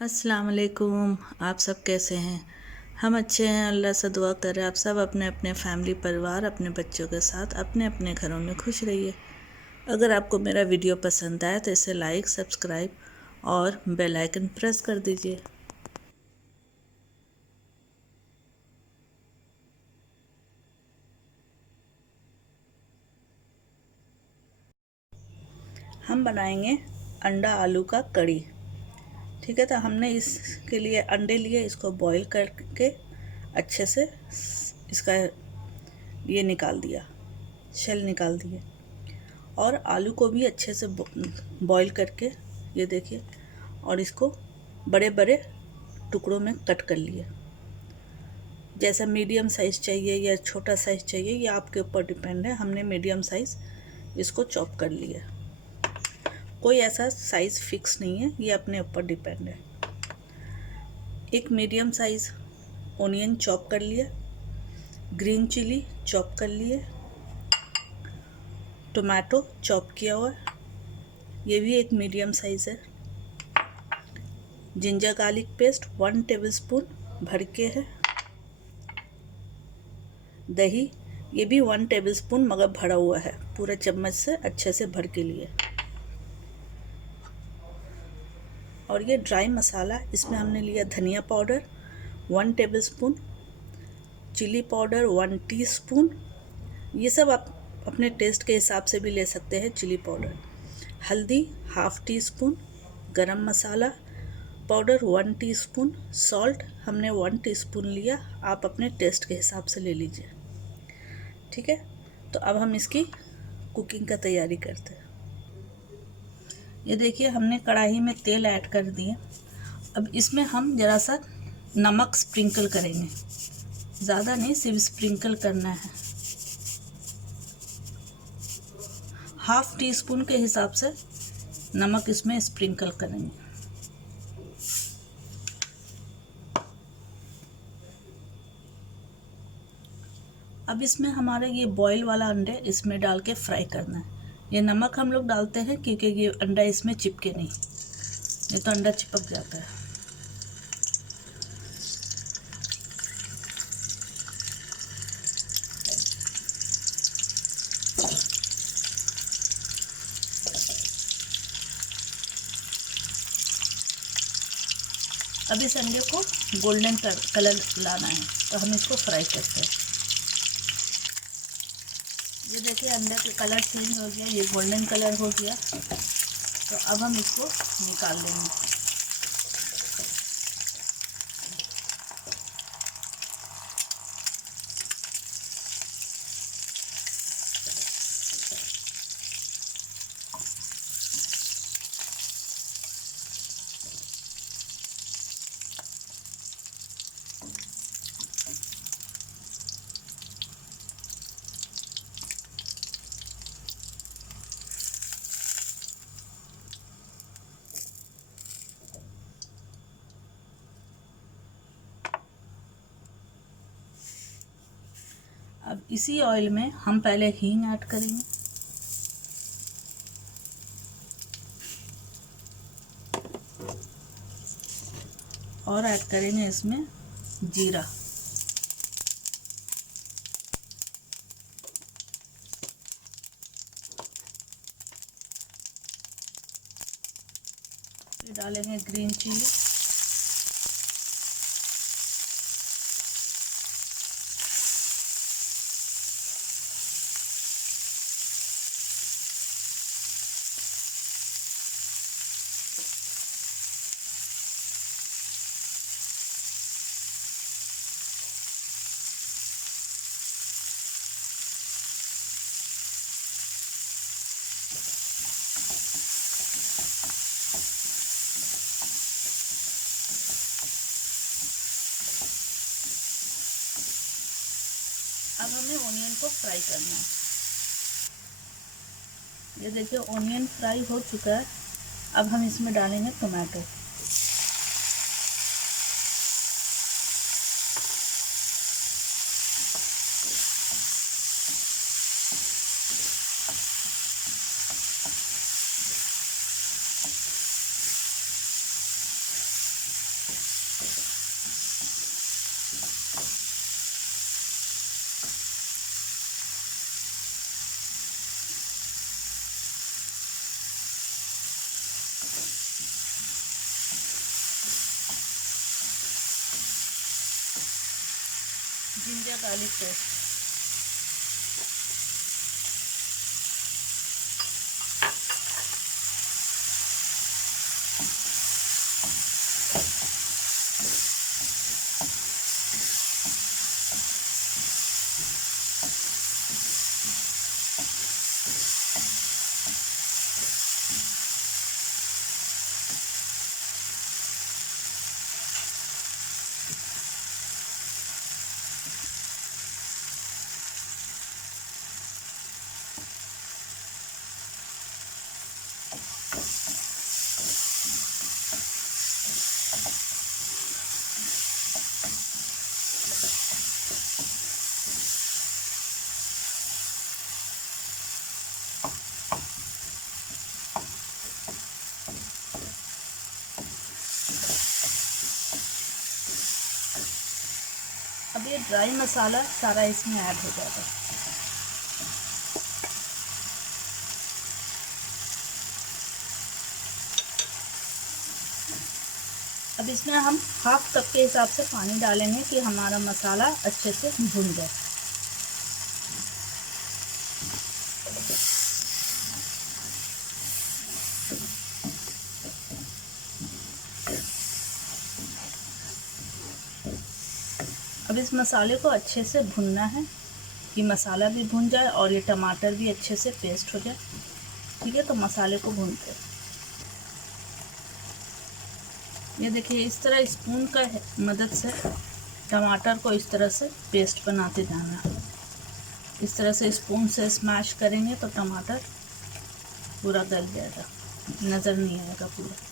अस्सलाम वालेकुम। आप सब कैसे हैं? हम अच्छे हैं, अल्लाह से दुआ करें आप सब अपने अपने फैमिली परिवार अपने बच्चों के साथ अपने अपने घरों में खुश रहिए। अगर आपको मेरा वीडियो पसंद आए तो इसे लाइक सब्सक्राइब और बेल आइकन प्रेस कर दीजिए। हम बनाएंगे अंडा आलू का कड़ी। ठीक है, तो हमने इसके लिए अंडे लिए, इसको बॉईल करके अच्छे से इसका ये निकाल दिया, शेल निकाल दिए। और आलू को भी अच्छे से बॉईल करके ये देखिए, और इसको बड़े बड़े टुकड़ों में कट कर लिए। जैसा मीडियम साइज़ चाहिए या छोटा साइज़ चाहिए ये आपके ऊपर डिपेंड है। हमने मीडियम साइज़ इसको चॉप कर लिया। कोई ऐसा साइज़ फिक्स नहीं है, ये अपने ऊपर डिपेंड है। एक मीडियम साइज़ ओनियन चॉप कर लिया, ग्रीन चिली चॉप कर लिए, टोमेटो चॉप किया हुआ है, ये भी एक मीडियम साइज़ है। जिंजर गार्लिक पेस्ट 1 टेबलस्पून भर के है। दही ये भी 1 टेबलस्पून मगर भरा हुआ है, पूरा चम्मच से अच्छे से भर के लिए। और ये ड्राई मसाला, इसमें हमने लिया धनिया powder 1 tablespoon, chilli powder 1 teaspoon. ये सब आप अपने टेस्ट के हिसाब से भी ले सकते हैं। चिली पाउडर, हल्दी ½ टीस्पून, गरम मसाला पाउडर 1 टीस्पून, सॉल्ट हमने 1 टीस्पून लिया, आप अपने टेस्ट के हिसाब से ले लीजिए। ठीक है, तो अब हम इसकी कुकिंग का तैयारी करते हैं। ये देखिए, हमने कढ़ाई में तेल ऐड कर दिया। अब इसमें हम ज़रा सा नमक स्प्रिंकल करेंगे, ज़्यादा नहीं, सिर्फ स्प्रिंकल करना है। ½ टीस्पून के हिसाब से नमक इसमें स्प्रिंकल करेंगे। अब इसमें हमारा ये बॉईल वाला अंडे इसमें डाल के फ्राई करना है। ये नमक हम लोग डालते हैं क्योंकि ये अंडा इसमें चिपके नहीं, ये तो अंडा चिपक जाता है। अब इस अंडे को गोल्डन कलर लाना है, तो हम इसको फ्राई करते हैं। ये देखिए, अंडे का कलर चेंज हो गया, ये गोल्डन कलर हो गया। तो अब हम इसको निकाल लेंगे। अब इसी ऑयल में हम पहले हींग ऐड करेंगे, और ऐड करेंगे इसमें जीरा। फिर डालेंगे ग्रीन चिली, अब हमें ओनियन को फ्राई करना है। ये देखिए, ओनियन फ्राई हो चुका है। अब हम इसमें डालेंगे टमाटो। जिंजर गार्लिक पेस्ट, अब ये ड्राई मसाला सारा इसमें ऐड हो जाएगा। अब इसमें हम हाफ कप के हिसाब से पानी डालेंगे कि हमारा मसाला अच्छे से भुन जाए। अब इस मसाले को अच्छे से भुनना है कि मसाला भी भुन जाए और ये टमाटर भी अच्छे से पेस्ट हो जाए। ठीक है, तो मसाले को भूनते हैं। ये देखिए, इस तरह स्पून का मदद से टमाटर को इस तरह से पेस्ट बनाते जाना। इस तरह से स्पून से स्मैश करेंगे तो टमाटर पूरा गल जाएगा, नज़र नहीं आएगा पूरा।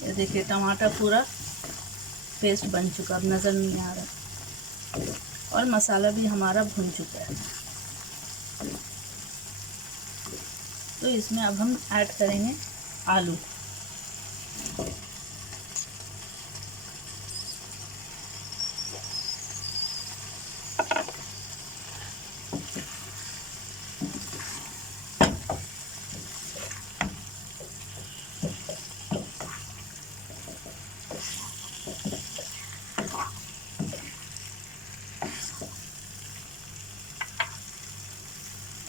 ये देखिए, टमाटर पूरा पेस्ट बन चुका, अब नज़र नहीं आ रहा, और मसाला भी हमारा भुन चुका है। तो इसमें अब हम ऐड करेंगे आलू।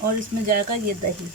और इसमें जाएगा ये दही।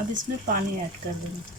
अब इसमें पानी ऐड कर देंगे।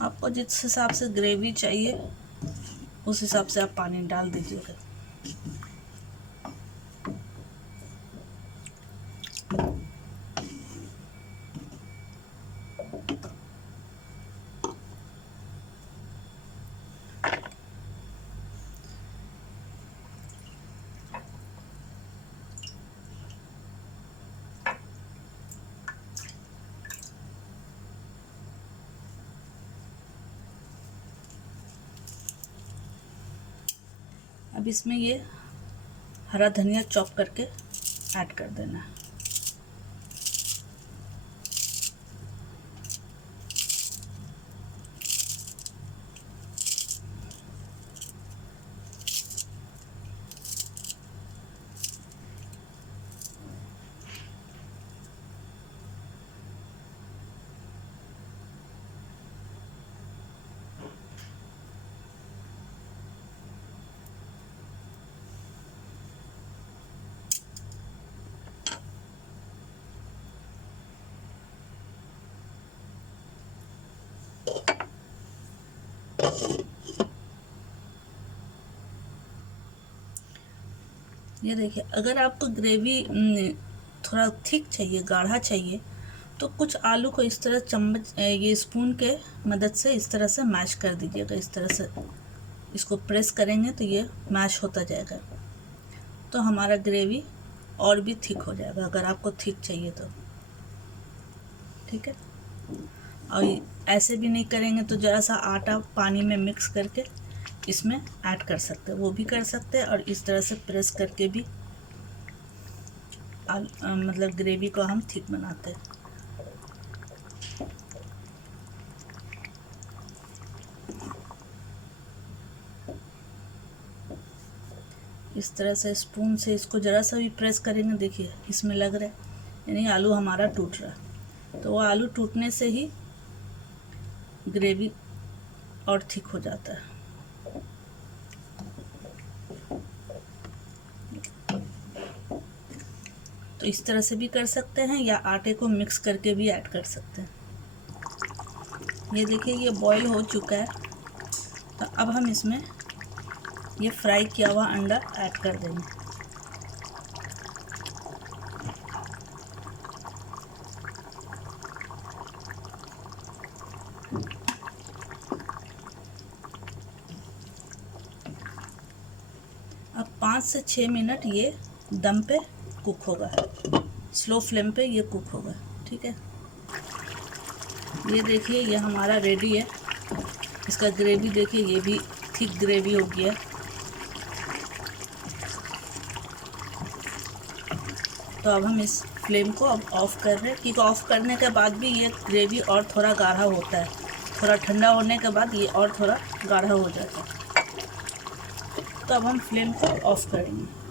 आपको जिस हिसाब से ग्रेवी चाहिए उस हिसाब से आप पानी डाल दीजिएगा। अब इसमें ये हरा धनिया चॉप करके ऐड कर देना है। ये देखिए, अगर आपको ग्रेवी थोड़ा थिक चाहिए, गाढ़ा चाहिए, तो कुछ आलू को इस तरह चम्मच ये स्पून के मदद से इस तरह से मैश कर दीजिएगा। इस तरह से इसको प्रेस करेंगे तो ये मैश होता जाएगा, तो हमारा ग्रेवी और भी थिक हो जाएगा, अगर आपको थिक चाहिए तो। ठीक है, और ऐसे भी नहीं करेंगे तो ज़रा सा आटा पानी में मिक्स करके इसमें ऐड कर सकते हैं, वो भी कर सकते हैं। और इस तरह से प्रेस करके भी मतलब ग्रेवी को हम थिक बनाते हैं। इस तरह से स्पून से इसको ज़रा सा भी प्रेस करेंगे, देखिए इसमें लग रहा है यानी आलू हमारा टूट रहा है, तो वो आलू टूटने से ही ग्रेवी और थिक हो जाता है। तो इस तरह से भी कर सकते हैं, या आटे को मिक्स करके भी ऐड कर सकते हैं। ये देखिए, ये बॉईल हो चुका है, तो अब हम इसमें ये फ्राई किया हुआ अंडा ऐड कर देंगे। अब 5 से 6 मिनट ये दम पे कुक होगा, स्लो फ्लेम पे ये कुक होगा। ठीक है, ये देखिए ये हमारा रेडी है। इसका ग्रेवी देखिए, ये भी थिक ग्रेवी हो गया। तो अब हम इस फ्लेम को अब ऑफ़ कर रहे हैं, क्योंकि ऑफ़ करने के बाद भी ये ग्रेवी और थोड़ा गाढ़ा होता है, थोड़ा ठंडा होने के बाद ये और थोड़ा गाढ़ा हो जाता है। तो अब हम फ्लेम को ऑफ़ करेंगे।